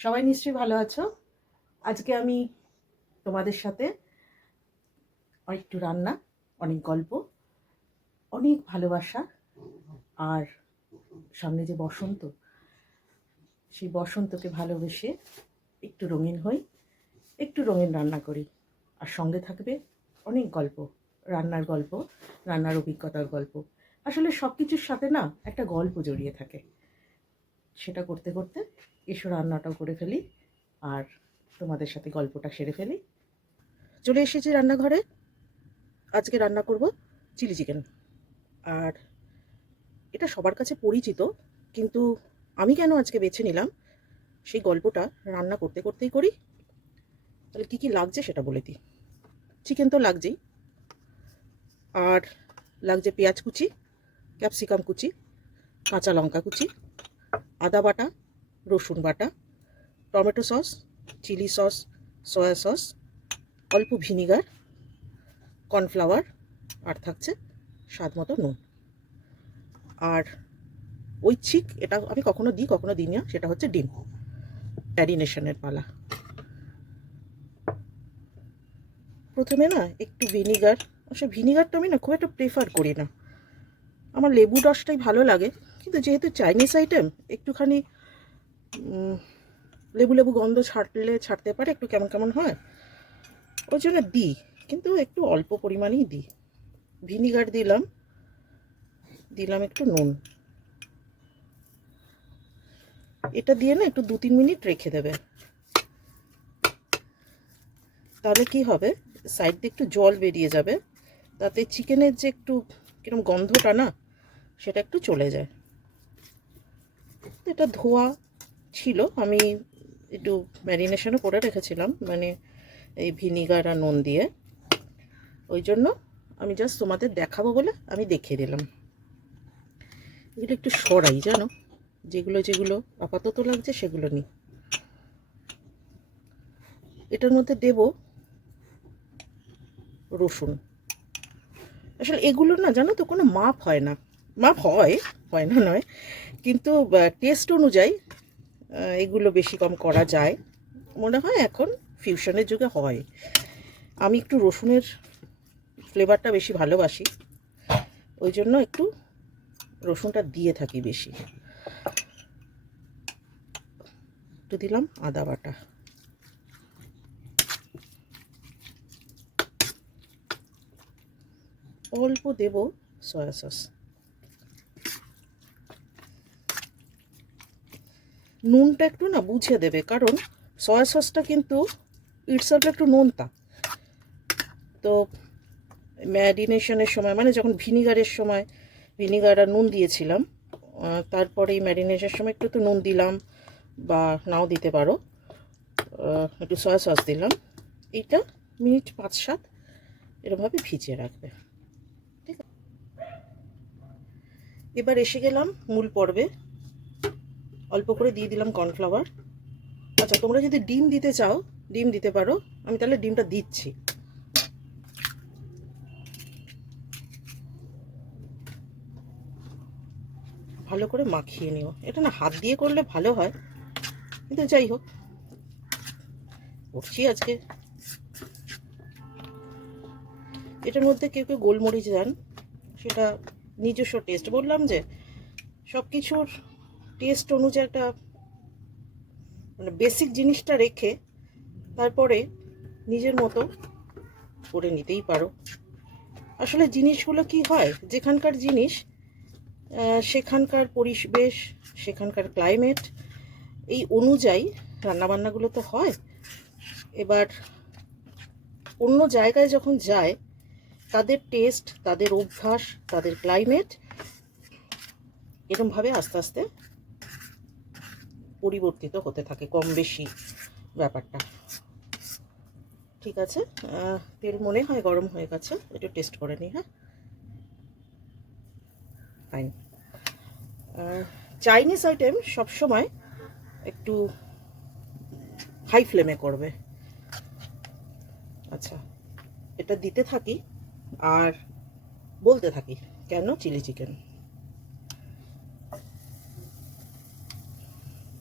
সবাই নিশ্চয়ই ভালো আছো। আজকে আমি তোমাদের সাথে একটু রান্না, অনেক গল্প, অনেক ভালোবাসা আর সামনে যে বসন্ত, সেই বসন্তকে ভালোবেসে একটু রঙিন হই, একটু রঙিন রান্না করি। আর সঙ্গে থাকবে অনেক গল্প, রান্নার গল্প, রান্নার অভিজ্ঞতার গল্প। আসলে সব কিছুর সাথে না একটা গল্প জড়িয়ে থাকে। সেটা করতে করতে এসো রান্নাটাও করে ফেলি আর তোমাদের সাথে গল্পটা সেরে ফেলি। চলে এসেছি রান্নাঘরে। আজকে রান্না করব চিলি চিকেন। আর এটা সবার কাছে পরিচিত, কিন্তু আমি কেন আজকে বেছে নিলাম সেই গল্পটা রান্না করতে করতেই করি। তাহলে কী কী লাগছে সেটা বলে দিই। চিকেন তো লাগছেই, আর লাগছে পেঁয়াজ কুচি, ক্যাপসিকাম কুচি, কাঁচা লঙ্কা কুচি, আদা বাটা, রসুন বাটা, tomato sauce, chilli sauce, soya sauce, অল্প ভিনিগার, কর্নফ্লাওয়ার, আর থাকছে স্বাদ মতো নুন। আর ঐচ্ছিক, এটা আমি কখনো দিই কখনো দিই না, সেটা হচ্ছে ডিম। ম্যারিনেশনের পালা। প্রথমে না একটু ভিনিগার, আসলে ভিনিগারটা আমি না খুব একটা প্রেফার করি না, আমার লেবু রসটাই ভালো লাগে। কিন্তু যেহেতু চাইনিজ আইটেম, একটুখানি লেবু লেবু গন্ধ ছাড়তে পারে, একটু কেমন কেমন হয়, ওই জন্য দিই, কিন্তু একটু অল্প পরিমাণেই দিই। ভিনিগার দিলাম, দিলাম একটু নুন। এটা দিয়ে না একটু 2-3 মিনিট রেখে দেবে। তাহলে কি হবে, সাইড দিয়ে একটু জল বেরিয়ে যাবে, তাতে চিকেনের যে একটু কিরকম গন্ধটা না, সেটা একটু চলে যায়। এটা ধোয়া ছিল, আমি একটু ম্যারিনেশনও করে রেখেছিলাম, মানে এই ভিনিগার আর নুন দিয়ে। ওই জন্য আমি জাস্ট তোমাদের দেখাবো বলে আমি দেখিয়ে দিলাম। এগুলো একটু সরাই, জানো, যেগুলো যেগুলো আপাতত লাগছে সেগুলো নিই। এটার মধ্যে দেব রসুন। আসলে এগুলো না, জানো তো, কোনো মাপ হয় না। মাপ হয়, হয় না নয়, কিন্তু টেস্ট অনুযায়ী এগুলো বেশি কম করা যায় মনে হয়। এখন ফিউশনের যুগে হয়। আমি একটু রসুনের ফ্লেভারটা বেশি ভালোবাসি, ওই জন্য একটু রসুনটা দিয়ে থাকি বেশি। একটু দিলাম আদা বাটা, অল্প দেব সয়া সস। নুনটা একটু না বুঝে দেবে, কারণ সয়া সসটা কিন্তু ইটসেলফ একটু নোনতা। তো ম্যারিনেশনের সময়, মানে যখন ভিনিগারের সময় ভিনিগার আর নুন দিয়েছিলাম, তারপরে এই ম্যারিনেশনের সময় একটু তো নুন দিলাম, বা নাও দিতে পারো, একটু সয়া সস দিলাম। এইটা মিনিট 5-7 এরমভাবে ভিজিয়ে রাখবে। ঠিক আছে, এবার এসে গেলাম মূল পর্বে। অল্প করে দিয়ে দিলাম কর্নফ্লাওয়ার। আচ্ছা, তোমরা যদি ডিম দিতে চাও ডিম দিতে পারো, আমি তাহলে ডিমটা দিচ্ছি। ভালো করে মাখিয়ে নিও। এটা না হাত দিয়ে করলে ভালো হয়, কিন্তু যাই হোক, করছি আজকে। এটার মধ্যে কেউ কেউ গোলমরিচ দেন, সেটা নিজস্ব টেস্ট। বললাম যে সব কিছুর টেস্ট অনুযায়ী একটা, মানে বেসিক জিনিসটা রেখে তারপরে নিজের মতো করে নিতেই পারো। আসলে জিনিসগুলো কি হয়, যেখানকার জিনিস সেখানকার পরিবেশ, সেখানকার ক্লাইমেট, এই অনুযায়ী রান্নাবান্নাগুলো তো হয়। এবার অন্য জায়গায় যখন যায়, তাদের টেস্ট, তাদের অভ্যাস, তাদের ক্লাইমেট, এরকমভাবে আস্তে আস্তে পরিবর্তিত হতে থাকে কম বেশি ব্যাপারটা। ঠিক আছে, তেল মনে হয় গরম হয়ে গেছে, একটু টেস্ট করে নিই। হ্যাঁ, ফাইন। চাইনিজ আইটেম সবসময় একটু হাই ফ্লেমে করবে। আচ্ছা, এটা দিতে থাকি আর বলতে থাকি কেন চিলি চিকেন।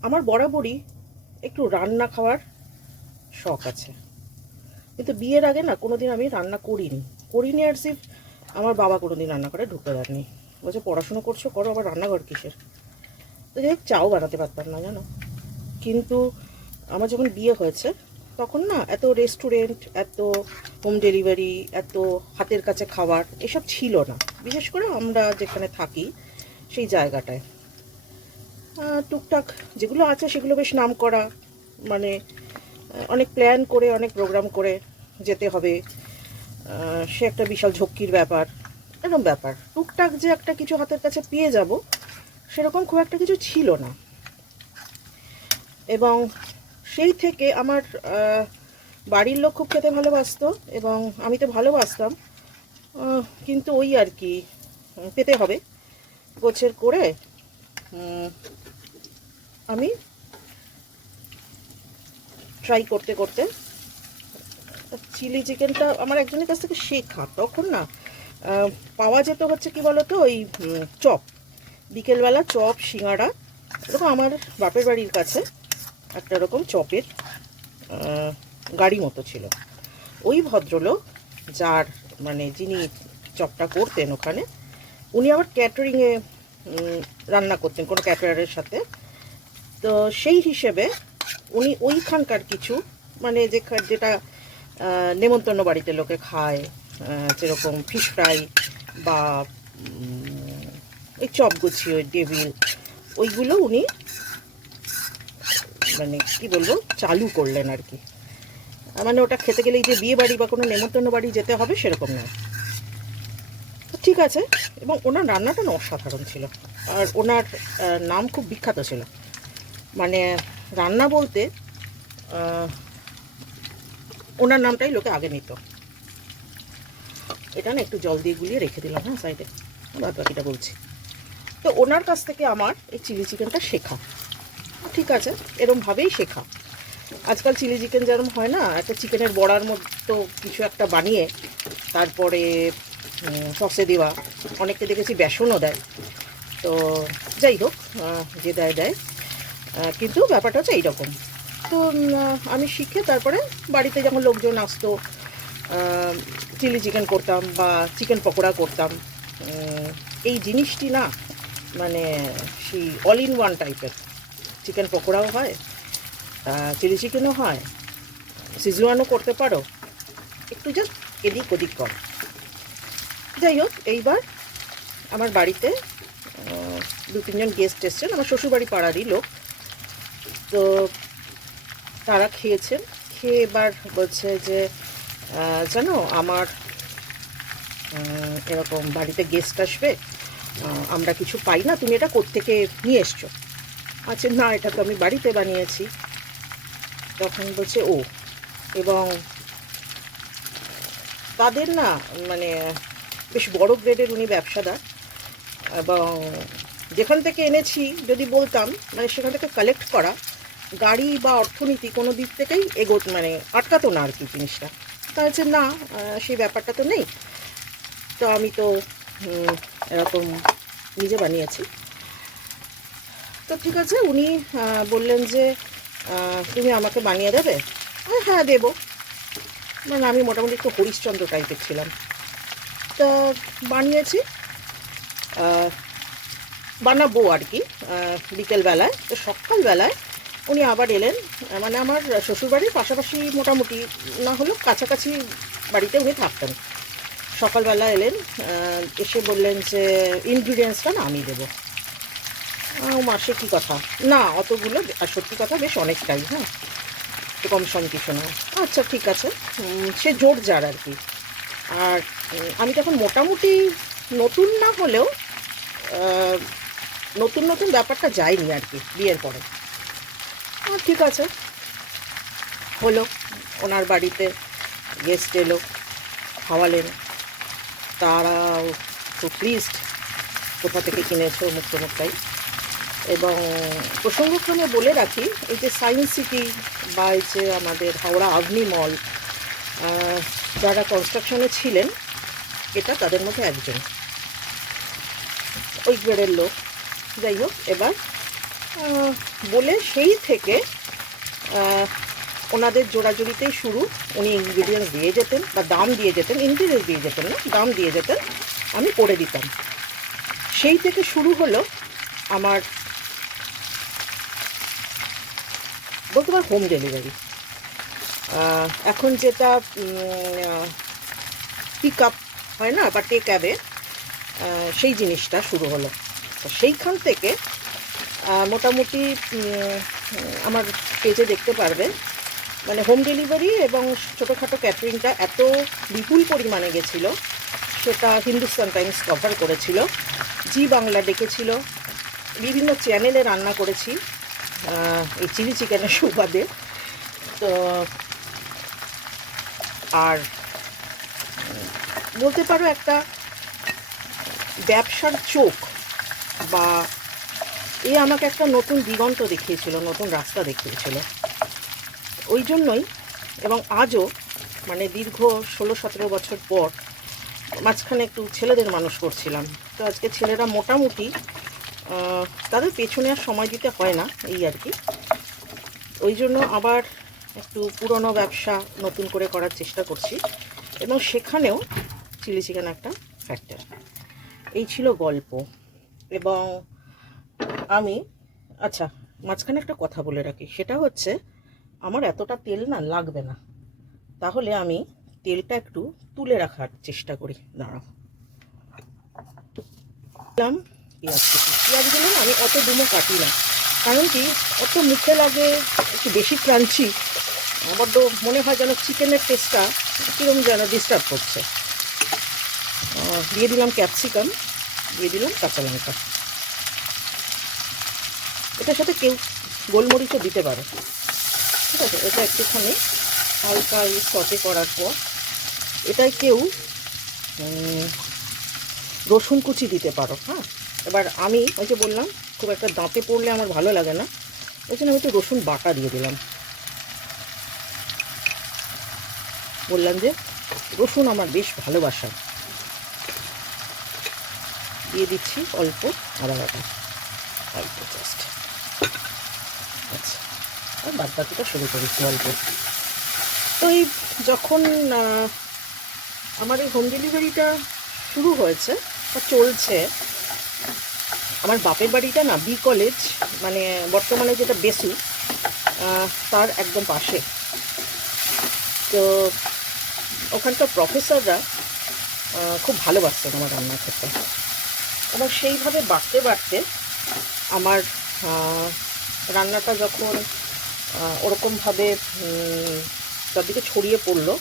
আমার বরাবরই একটু রান্না খাওয়ার শখ আছে, কিন্তু বিয়ের আগে না কোনোদিন আমি রান্না করিনি আর সিফ আমার বাবা কোনোদিন রান্না করে ঢুকতে দেননি। বলছে পড়াশুনো করছো করো, আবার রান্নাঘর কিসের। তো যাই হোক, চাও বানাতে পারতাম না জানো। কিন্তু আমার যখন বিয়ে হয়েছে তখন না এত রেস্টুরেন্ট, এত হোম ডেলিভারি, এত হাতের কাছে খাবার এসব ছিল না, বিশেষ করে আমরা যেখানে থাকি সেই জায়গাটায়। টুকটাক যেগুলো আছে সেগুলো বেশ নাম করা, মানে অনেক প্ল্যান করে অনেক প্রোগ্রাম করে যেতে হবে, সে একটা বিশাল ঝক্কির ব্যাপার, এরকম ব্যাপার। টুকটাক যে একটা কিছু হাতের কাছে পেয়ে যাব সেরকম খুব একটা কিছু ছিল না। এবং সেই থেকে আমার বাড়ির লোক খুব খেতে ভালোবাসতো এবং আমি তো ভালোবাসতাম, কিন্তু ওই আর কি পেতে হবে গোছের করে আমি ট্রাই করতে করতে চিলি চিকেনটা আমার একজনের কাছ থেকে শেখা। তখন না পাওয়া যেত হচ্ছে কি বলতো, ওই চপ, বিকেলবেলা চপ সিঙাড়া, এরকম আমার বাপের বাড়ির কাছে একটা রকম চপের গাড়ি মতো ছিল। ওই ভদ্রলোক যার মানে যিনি চপটা করতেন ওখানে, উনি আবার ক্যাটারিংয়ে রান্না করতেন কোনো ক্যাটারারের সাথে। তো সেই হিসেবে উনি ওইখানকার কিছু মানে যেটা নেমন্তন্ন বাড়িতে লোকে খায়, যেরকম ফিশ ফ্রাই বা ওই চপগুছি, ওই ডেভিল, ওইগুলো উনি মানে কি বলবো চালু করলেন আর কি। মানে ওটা খেতে গেলেই যে বিয়ে বাড়ি বা কোনো নেমন্তন্ন বাড়ি যেতে হবে সেরকম নয়। তো ঠিক আছে, এবং ওনার রান্নাটা না অসাধারণ ছিল, আর ওনার নাম খুব বিখ্যাত ছিল। মানে রান্না বলতে ওনার নামটাই লোকে আগে নিত। এটা না একটু জল দিয়ে গুলিয়ে রেখে দিলাম, হ্যাঁ সাইডে, বাদ বাকিটা বলছি। তো ওনার কাছ থেকে আমার এই চিলি চিকেনটা শেখা। ঠিক আছে, এরমভাবেই শেখা। আজকাল চিলি চিকেন যেরকম হয় না, একটা চিকেনের বড়ার মতো কিছু একটা বানিয়ে তারপরে সসে দেওয়া, অনেককে দেখেছি বেসনও দেয়। তো যাই হোক, যে দেয় দেয়, কিন্তু ব্যাপারটা হচ্ছে এইরকম। তো আমি শিখে তারপরে বাড়িতে যখন লোকজন আসতো চিলি চিকেন করতাম বা চিকেন পকোড়া করতাম। এই জিনিসটি না মানে সেই অল ইন ওয়ান টাইপের, চিকেন পকোড়াও হয়, চিলি চিকেনও হয়, সিজওয়ানও করতে পারো, একটু জাস্ট এদিক ওদিক কর। যাই হোক, এইবার আমার বাড়িতে 2-3 জন গেস্ট এসছেন, আমার শ্বশুরবাড়ি পাড়ারই লোক। তো তারা খেয়েছেন, খেয়ে এবার বলছে যে জানো আমার এরকম বাড়িতে গেস্ট আসবে, আমরা কিছু পাই না, তুমি এটা কোত্থেকে নিয়ে এসছো। আচ্ছা না, এটা তো আমি বাড়িতে বানিয়েছি। তখন বলছে ও, এবং তাদের না মানে বেশ বড় গ্রেডের উনি ব্যবসাদার, এবং যেখান থেকে এনেছি যদি বলতাম মানে সেখান থেকে কালেক্ট করা গাড়ি বা অর্থনীতি কোনো দিক থেকেই মানে আটকাতো না আর কি জিনিসটা। তা হচ্ছে না, সেই ব্যাপারটা তো নেই। তো আমি তো এরকম নিজে বানিয়েছি। তো ঠিক আছে, উনি বললেন যে তুমি আমাকে বানিয়ে দেবে। হ্যাঁ দেবো। মানে আমি মোটামুটি একটু হরিশ্চন্দ্র টাইপের ছিলাম। তো বানিয়েছি, বানাবো আর কি বিকেলবেলায়। তো সকালবেলায় উনি আবার এলেন, মানে আমার শ্বশুরবাড়ির পাশাপাশি মোটামুটি না হলেও কাছাকাছি বাড়িতে উনি থাকতেন। সকালবেলা এলেন, এসে বললেন যে ইনগ্রিডিয়েন্টসটা না আমি দেবো। মাসে কী কথা, না অতগুলো, আর সত্যি কথা বেশ অনেকটাই, হ্যাঁ কম সম কিছু না। আচ্ছা ঠিক আছে, সে জোর যার আর কি। আর আমি তখন মোটামুটি নতুন না হলেও নতুন নতুন ব্যাপারটা যায়নি আর কি বিয়ের পরে। ঠিক আছে, হলো, ওনার বাড়িতে গেস্ট এলো, খাওয়ালেন, তারাও খুব প্লিজড, কোথা থেকে কিনেছো মুক্তমুক্তাই। এবং প্রসঙ্গক্রমে বলে রাখি, এই যে সায়েন্স সিটি বা এই যে আমাদের হাওড়া আগ্নি মল, যারা কনস্ট্রাকশনে ছিলেন এটা তাদের মধ্যে একজন, ওই গ্রেডের লোক। যাই হোক, এবার বলে সেই থেকে ওনাদের জোড়াজুড়িতেই শুরু। উনি ইনগ্রিডিয়েন্টস দিয়ে যেতেন বা দাম দিয়ে যেতেন, ইনগ্রিডিয়েন্টস দিয়ে যেতেন না, দাম দিয়ে যেতেন, আমি করে দিতাম। সেই থেকে শুরু হলো আমার বলতে পার হোম ডেলিভারি। এখন যেটা পিক আপ হয় না বা টেক অ্যাওয়ে, সেই জিনিসটা শুরু হলো। তো সেইখান থেকে মোটামুটি আমার পেজে দেখতে পারবেন মানে হোম ডেলিভারি এবং ছোটোখাটো ক্যাটারিংটা এত বিপুল পরিমাণে গেছিলো, সেটা হিন্দুস্তান টাইমস কভার করেছিল, জি বাংলা ডেকেছিল, বিভিন্ন চ্যানেলে রান্না করেছি এই চিলি চিকেনের সুবাদে। তো আর বলতে পারো একটা ব্যবসার চোখ বা আমাকে একটা নতুন দিগন্ত দেখিয়েছিল, নতুন রাস্তা দেখিয়েছিল। ওই জন্যই এবং আজও মানে দীর্ঘ 16-17 বছর পর মাঝখানে একটু ছেলেদের মানুষ করছিলাম। তো আজকে ছেলেরা মোটামুটি তাদের পেছনে আর সময় দিতে হয় না, এই আর কি। ওই জন্য আবার একটু পুরনো ব্যবসা নতুন করে করার চেষ্টা করছি এবং সেখানেও চিলি চিকেন একটা ফ্যাক্টর। এই ছিল গল্প। এবং আমি আচ্ছা মাঝখানে একটা কথা বলে রাখি, সেটা হচ্ছে আমার এতটা তেল না লাগবে না, তাহলে আমি তেলটা একটু তুলে রাখার চেষ্টা করি। দাঁড়াও, পেঁয়াজ কুচি, পেঁয়াজগুলো না আমি অত ডুমো কাটি না, কারণ কি অত মুখে লাগে, একটু বেশি ক্রাঞ্চি, বড্ড মনে হয় যেন চিকেনের টেস্টটা কীরকম যেন ডিস্টার্ব করছে। দিয়ে দিলাম ক্যাপসিকাম, দিয়ে দিলাম কাঁচা লঙ্কা। এটার সাথে কেউ গোলমরিচও দিতে পারে, ঠিক আছে। এটা একটুখানি হালকা সটে করার পর এটাই কেউ রসুন কুচি দিতে পারো। হ্যাঁ, এবার আমি ওই যে বললাম খুব একটা দাঁতে পড়লে আমার ভালো লাগে না, ওই জন্য আমি একটু রসুন বাটা দিয়ে দিলাম। বললাম যে রসুন আমার বেশ ভালোবাসা। দিয়ে দিচ্ছি অল্প আদা বাটা, অল্প জাস্ট। আচ্ছা, আর বাদ বাকিটা শুরু করেছি অল্প। তো এই যখন আমার এই হোম ডেলিভারিটা শুরু হয়েছে বা চলছে, আমার বাপের বাড়িটা না বি কলেজ মানে বর্তমানে যেটা বেসু, তার একদম পাশে। তো ওখানকার প্রফেসররা খুব ভালোবাসতেন আমার রান্নার ক্ষেত্রে। এবং সেইভাবে বাড়তে বাড়তে আমার রান্নাটা যখন ওরকমভাবে চারদিকে ছড়িয়ে পড়লো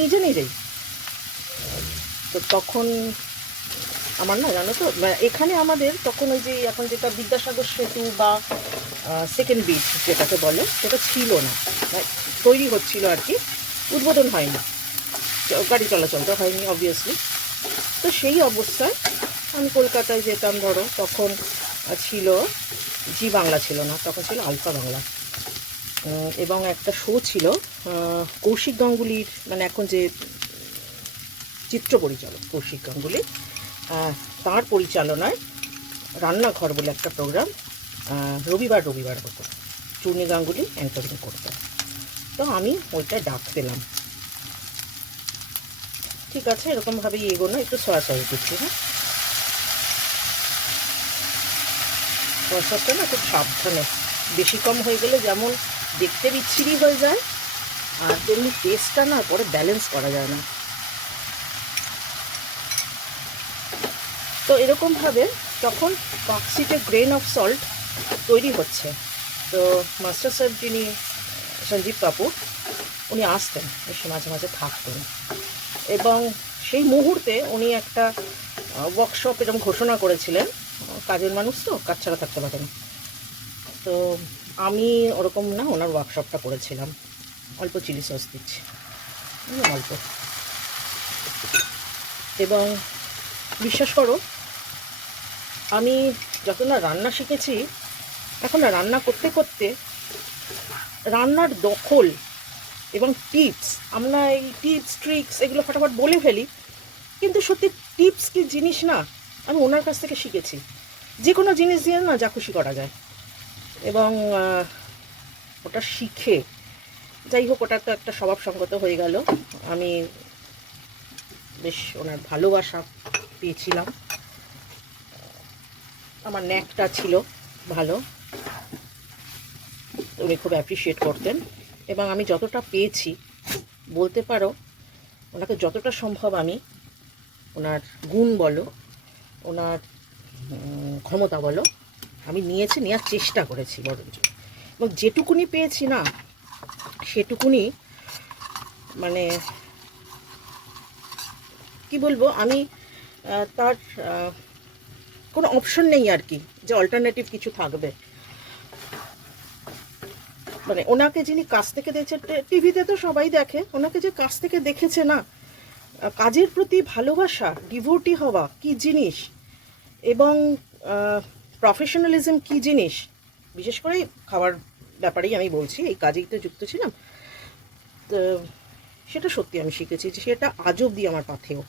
নিজে নিজেই, তো তখন আমার না জানো তো এখানে আমাদের তখন ওই যে এখন যেটা বিদ্যাসাগর সেতু বা সেকেন্ড ব্রিজ যেটাকে বলে, সেটা ছিল না, তৈরি হচ্ছিল আর কি, উদ্বোধন হয়নি, গাড়ি চলাচলটা হয়নি অবভিয়াসলি। তো সেই অবস্থায় আমি কলকাতায় যেতাম, ধরো তখন ছিল জি বাংলা ছিল না, তখন ছিল আলফা বাংলা, এবং একটা শো ছিল কৌশিক গাঙ্গুলির, মানে এখন যে চিত্র পরিচালক কৌশিক গাঙ্গুলি, তার পরিচালনায় রান্নাঘর বলে একটা প্রোগ্রাম রবিবার রবিবার হতো, চূর্ণী গাঙ্গুলি অ্যাঙ্করিং করতো। তো আমি ওইটায় ডাক পেলাম। ঠিক আছে, এরকমভাবেই এগোনো, একটু সরাসরি দিচ্ছি। হ্যাঁ, সরষাটা না খুব সাবধানে, বেশি কম হয়ে গেলে যেমন দেখতে বিচ্ছিরি হয়ে যায়, আর তেমনি টেস্টটা না পরে ব্যালেন্স করা যায় না। তো এরকমভাবে যখন পাকসিটে গ্রেন অফ সল্ট তৈরি হচ্ছে, তো মাস্টার শেফ যিনি সঞ্জীব কাপুর, উনি আসতেন, এসে মাঝে মাঝে থাকতেন, এবং সেই মুহূর্তে উনি একটা ওয়ার্কশপ এরকম ঘোষণা করেছিলেন। কাজের মানুষ তো কাজ ছাড়া থাকতে পারে না, তো আমি ওরকম না ওনার ওয়ার্কশপটা করেছিলাম। অল্প চিলি সস দিচ্ছি, অল্প। এবং বিশ্বাস করো, আমি যত না রান্না শিখেছি, এখন না রান্না করতে করতে রান্নার দখল এবং টিপস, আমরা এই টিপস ট্রিক্স এগুলো ফটাফট বলে ফেলি, কিন্তু সত্যি টিপস কি জিনিস না আমি ওনার কাছ থেকে শিখেছি। যে কোনো জিনিস দিয়ে না যা খুশি করা যায়। এবং ওটা শিখে, যাই হোক, ওটা তো একটা স্বভাবসঙ্গত হয়ে গেল। আমি বেশ ওনার ভালোবাসা পেয়েছিলাম, আমার ন্যাকটা ছিল ভালো, উনি খুব অ্যাপ্রিসিয়েট করতেন। এবং আমি যতটা পেয়েছি বলতে পারো, ওনাকে যতটা সম্ভব আমি ওনার গুণ বলো, ওনার ক্ষমতা বলো, আমি নেওয়ার চেষ্টা করেছি বরঞ্চ। এবং যেটুকুনি পেয়েছি না, সেটুকুনি মানে কি বলবো, আমি তার কোনো অপশন নেই আর কি, যে অল্টারনেটিভ কিছু থাকবে। মানে ওনাকে যিনি কাছ থেকে দেখছে, টিভিতে তো সবাই দেখে, ওনাকে যে কাছ থেকে দেখেছে না, কাজের প্রতি ভালোবাসা, ডিভোটি হওয়া কি জিনিস, এবং প্রফেশনালিজম কি জিনিস, বিশেষ করে খাবার ব্যাপারেই আমি বলছি, এই কাজেই তো যুক্ত ছিলাম, তো সেটা সত্যি আমি শিখেছি, যে সেটা আজ অবধি আমার পাথেয়।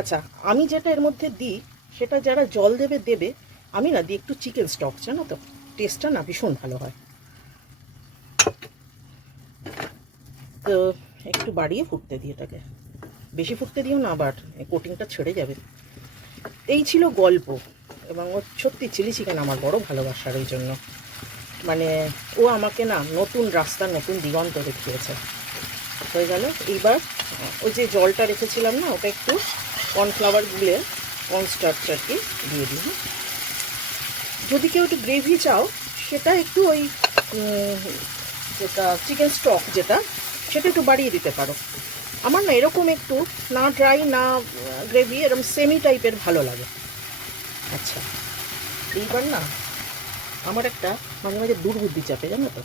আচ্ছা, আমি যেটা এর মধ্যে দিই, সেটা যারা জল দেবে দেবে, আমি না দিই একটু চিকেন স্টক, জানো তো, টেস্টটা না ভীষণ ভালো হয়। তো একটু বাড়িয়ে ফুটতে দিই এটাকে, বেশি ফুটতে দিও না, আবার কোটিংটা ছেড়ে যাবে। এই ছিল গল্প। এবং ও সত্যি চিলি চিকেন আমার বড় ভালোবাসার, এই জন্য মানে ও আমাকে না নতুন রাস্তা, নতুন দিগন্ত দেখিয়েছে। হয়ে গেল। এইবার ওই যে জলটা রেখেছিলাম না, ওটা একটু কর্নফ্লাওয়ার গুলে, কর্নস্টার্চ আর কি দিয়ে দিই। যদি কেউ একটু গ্রেভি চাও, সেটা একটু ওই যেটা চিকেন স্টক যেটা, সেটা একটু বাড়িয়ে দিতে পারো। আমার না এরকম একটু না ড্রাই না গ্রেভি, এরকম সেমি টাইপের ভালো লাগে। আচ্ছা, এইবার না আমার একটা মাঝে মাঝে দুর্বুদ্ধি চাপে, জানো তো,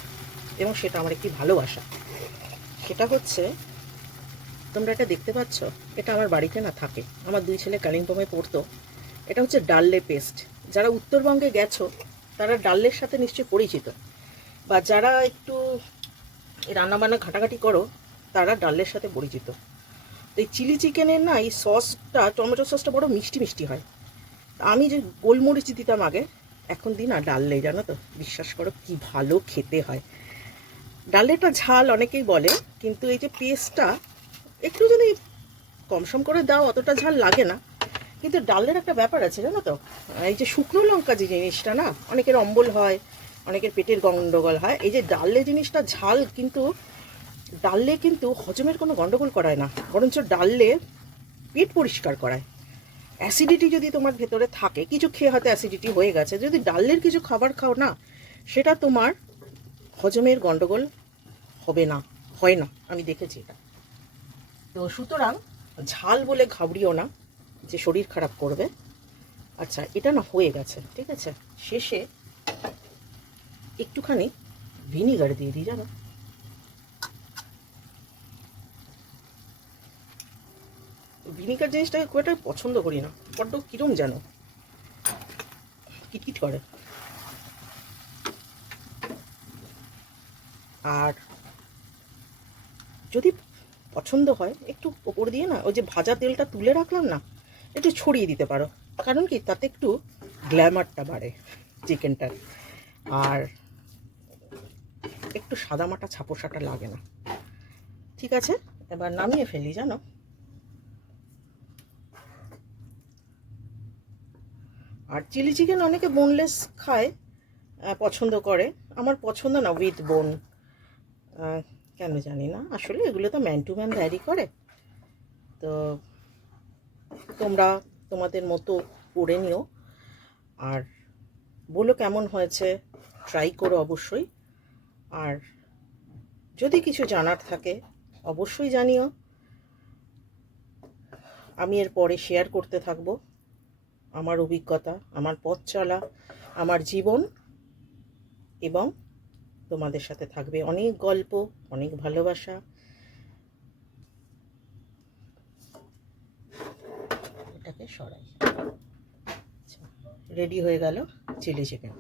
এবং সেটা আমার একটি ভালোবাসা। সেটা হচ্ছে, তোমরা এটা দেখতে পাচ্ছ, এটা আমার বাড়িতে না থাকে, আমার দুই ছেলে কালিম্পংয়ে পড়তো। এটা হচ্ছে ডাল্লে পেস্ট। যারা উত্তরবঙ্গে গেছো তারা ডাল্লের সাথে নিশ্চয়ই পরিচিত, বা যারা একটু রান্নাবান্না ঘাটাঘাটি করো তারা ডালের সাথে পরিচিত। তো এই চিলি চিকেনের না, এই সসটা, টমেটো সসটা বড় মিষ্টি মিষ্টি হয়। আমি যে গোলমরিচ দিতাম আগে, এখন দিই না ডাললে, জানো তো, বিশ্বাস করো কি ভালো খেতে হয়। ডালেটা ঝাল অনেকেই বলে, কিন্তু এই যে পেস্টটা একটু যদি কমসম করে দাও, অতটা ঝাল লাগে না। কিন্তু ডালের একটা ব্যাপার আছে, জানো তো, এই যে শুকনো লঙ্কা যে জিনিসটা না, অনেকের অম্বল হয়, অনেকের পেটের গন্ডগোল হয়। এই যে ডালে জিনিসটা ঝাল, কিন্তু ডাললে কিন্তু হজমের কোনো গন্ডগোল করায় না, বরঞ্চ ডাললে পেট পরিষ্কার করায়। অ্যাসিডিটি যদি তোমার ভেতরে থাকে, কিছু খেয়ে হয়তো অ্যাসিডিটি হয়ে গেছে, যদি ডালের কিছু খাবার খাও না, সেটা তোমার হজমের গন্ডগোল হবে না, হয় না, আমি দেখেছি এটা। তো সুতরাং ঝাল বলে ঘাবড়িও না যে শরীর খারাপ করবে। আচ্ছা, এটা না হয়ে গেছে, ঠিক আছে। শেষে একটুখানি ভিনিগার দিয়ে দিই, জানো। ভিনিগার জিনিসটাকে খুব একটা পছন্দ করি না, বড্ড কিরম যেন কিটকিট করে। আর যদি পছন্দ হয়, একটু ওপর দিয়ে না ওই যে ভাজা তেলটা তুলে রাখলাম না, একটু ছড়িয়ে দিতে পারো। কারণ কি, তাতে একটু গ্ল্যামারটা বাড়ে চিকেনটার, আর একটু সাদামাটা ছাপোসাটা লাগে না। ঠিক আছে, এবার নামিয়ে ফেলি, জানো। আর চিলি চিকেন অনেকে বোনলেস খায়, পছন্দ করে। আমার পছন্দ না উইথ বোন, কেন জানি না, আসলে এগুলো তো ম্যান টু ম্যান ভ্যারি করে। তো তোমরা তোমাদের মতো করে নিও, আর বলো কেমন হয়েছে, ট্রাই করো অবশ্যই। আর যদি কিছু জানার থাকে অবশ্যই জানিও, আমি এর পরে শেয়ার করতে থাকবো আমার অভিজ্ঞতা, আমার পথ চলা, আমার জীবন, এবং তোমাদের সাথে থাকবে অনেক গল্প, অনেক ভালোবাসা। এটাকে সরাই। আচ্ছা, রেডি হয়ে গেল চিলি চিকেন।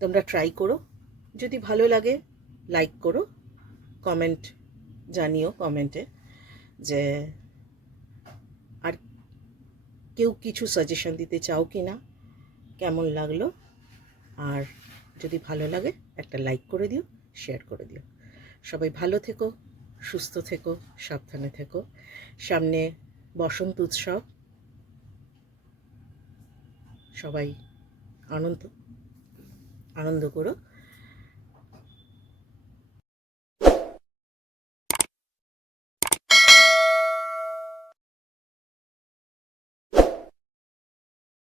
তোমরা ট্রাই করো, যদি ভালো লাগে লাইক করো, কমেন্ট জানিও কমেন্টে যে আর কেউ কিছু সাজেশন দিতে চাও কি না, কেমন লাগলো। আর যদি ভালো লাগে একটা লাইক করে দিও, শেয়ার করে দিও। সবাই ভালো থেকো, সুস্থ থেকো, সাবধানে থেকো। সামনে বসন্ত উৎসব, সবাই আনন্দ করো।